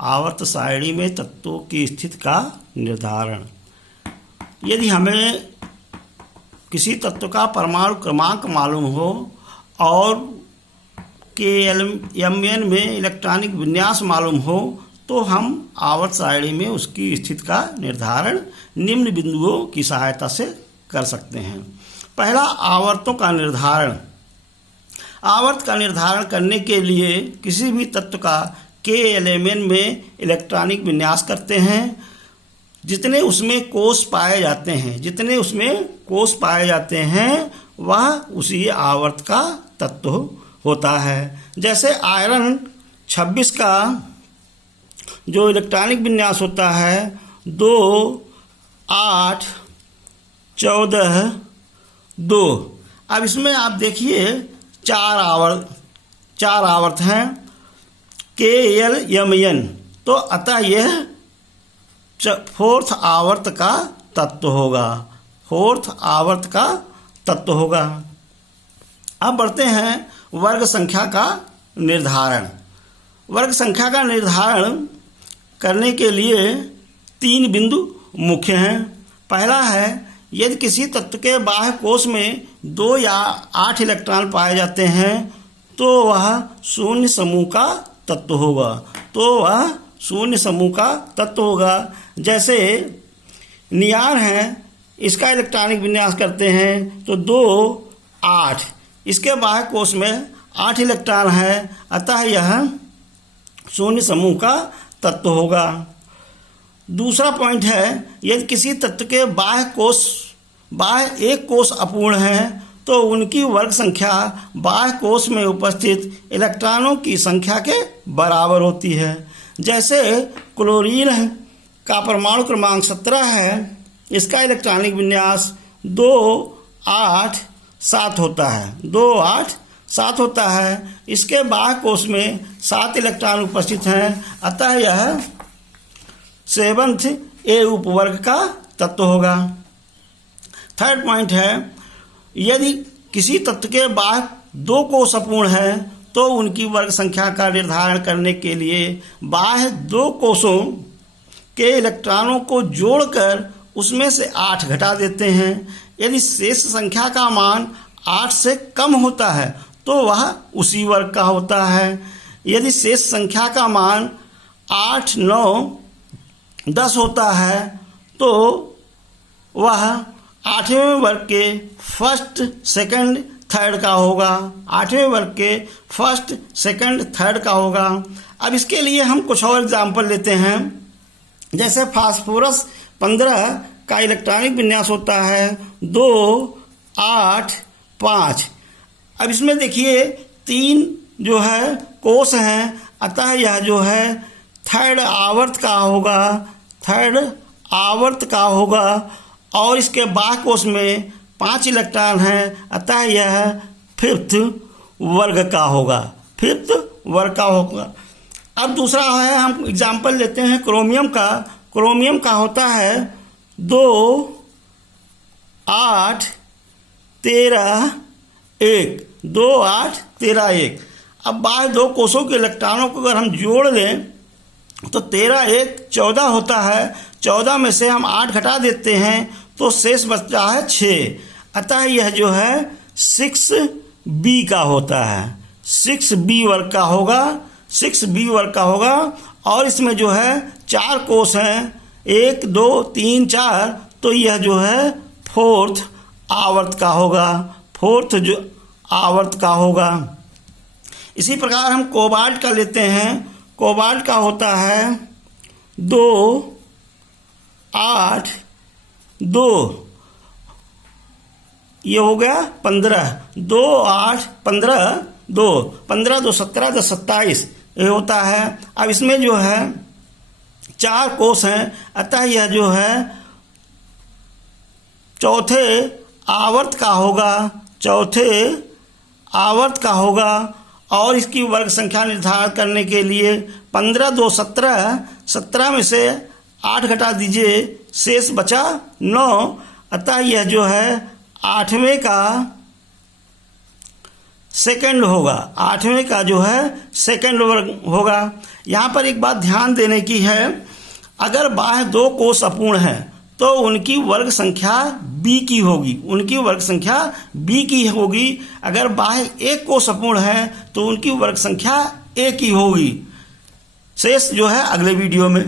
आवर्त सारणी में तत्वों की स्थिति का निर्धारण। यदि हमें किसी तत्व का परमाणु क्रमांक मालूम हो और Kmn में इलेक्ट्रॉनिक विन्यास मालूम हो तो हम आवर्त सारणी में उसकी स्थिति का निर्धारण निम्न बिंदुओं की सहायता से कर सकते हैं। पहला, आवर्तों का निर्धारण। आवर्त का निर्धारण करने के लिए किसी भी तत्व का Kmn में इलेक्ट्रॉनिक विन्यास करते हैं। जितने उसमें कोष पाए जाते हैं वह उसी आवर्त का तत्व होता है। जैसे आयरन 26 का जो इलेक्ट्रॉनिक विन्यास होता है 2, 8, 14, 2। अब इसमें आप देखिए चार आवर्त हैं Kl-Mn, तो अतः यह फोर्थ आवर्त का तत्व होगा। अब बढ़ते हैं वर्ग संख्या का निर्धारण। वर्ग संख्या का निर्धारण करने के लिए 3 बिंदु मुख्य हैं। पहला है, यदि किसी तत्व के बाह्य कोश में 2 या 8 इलेक्ट्रॉन पाए जाते हैं तो वह शून्य समूह का तत्व होगा। जैसे नियार है, इसका इलेक्ट्रॉनिक विन्यास करते हैं तो 2, 8, इसके बाह्य कोश में 8 इलेक्ट्रॉन है, अतः यह शून्य समूह का तत्व होगा। दूसरा पॉइंट है, यदि किसी तत्व के बाह्य एक कोश अपूर्ण है तो उनकी वर्ग संख्या बाह्य कोश में उपस्थित इलेक्ट्रॉनों की संख्या के बराबर होती है। जैसे क्लोरीन का परमाणु क्रमांक 17 है, इसका इलेक्ट्रॉनिक विन्यास 2, 8, 7 होता है। इसके बाह्य कोश में 7 इलेक्ट्रॉन उपस्थित हैं, अतः यह 7th A उपवर्ग का तत्व होगा। थर्ड पॉइंट है, यदि किसी तत्व के बाह्य 2 कोश अपूर्ण है तो उनकी वर्ग संख्या का निर्धारण करने के लिए बाह्य 2 कोशों के इलेक्ट्रॉनों को जोड़कर उसमें से 8 घटा देते हैं। यदि शेष संख्या का मान 8 से कम होता है तो वह उसी वर्ग का होता है। यदि शेष संख्या का मान 8, 9, 10 होता है तो वह 8वें वर्ग के फर्स्ट, सेकंड, थर्ड का होगा। अब इसके लिए हम कुछ और एग्जाम्पल लेते हैं। जैसे फास्फोरस 15 का इलेक्ट्रॉनिक विन्यास होता है 2, 8, 5। अब इसमें देखिए 3 जो है कोश हैं, अतः यह जो है थर्ड आवर्त का होगा और इसके बाह्य कोश में 5 इलेक्ट्रॉन हैं, अतः यह फिफ्थ वर्ग का होगा। अब दूसरा है, हम एग्जाम्पल लेते हैं क्रोमियम का होता है 2, 8, 13, 1। 2, 8, 13, 1। अब बाह्य 2 कोशों के इलेक्ट्रॉनों को अगर हम जोड़ लें तो 13, 1, 14 होता है। 14 में से हम 8 घटा देते हैं तो शेष बचता है 6, अतः यह जो है 6B का होता है। 6B वर्ग का होगा और इसमें जो है 4 कोश हैं, 1, 2, 3, 4, तो यह जो है फोर्थ आवर्त का होगा। इसी प्रकार हम कोबाल्ट का लेते हैं। कोबाल्ट का होता है 2, 8, 2, ये हो गया 15। 2, 8, 15, 2, 15, 2, 17, 10, 27 ये होता है। अब इसमें जो है 4 कोश हैं, अतः यह जो है चौथे आवर्त का होगा और इसकी वर्ग संख्या निर्धारण करने के लिए 15, 2, 17, 17 में से 8 घटा दीजिए, शेष बचा 9, अतः यह जो है 8वें का सेकंड होगा। 8वें का जो है सेकंड वर्ग होगा। यहाँ पर एक बात ध्यान देने की है, अगर बाह्य 2 कोष अपूर्ण है तो उनकी वर्ग संख्या b की होगी, उनकी वर्ग संख्या b की होगी। अगर बाह्य 1 कोष अपूर्ण है तो उनकी वर्ग संख्या a की होगी। शेष जो है अगले वीडियो में।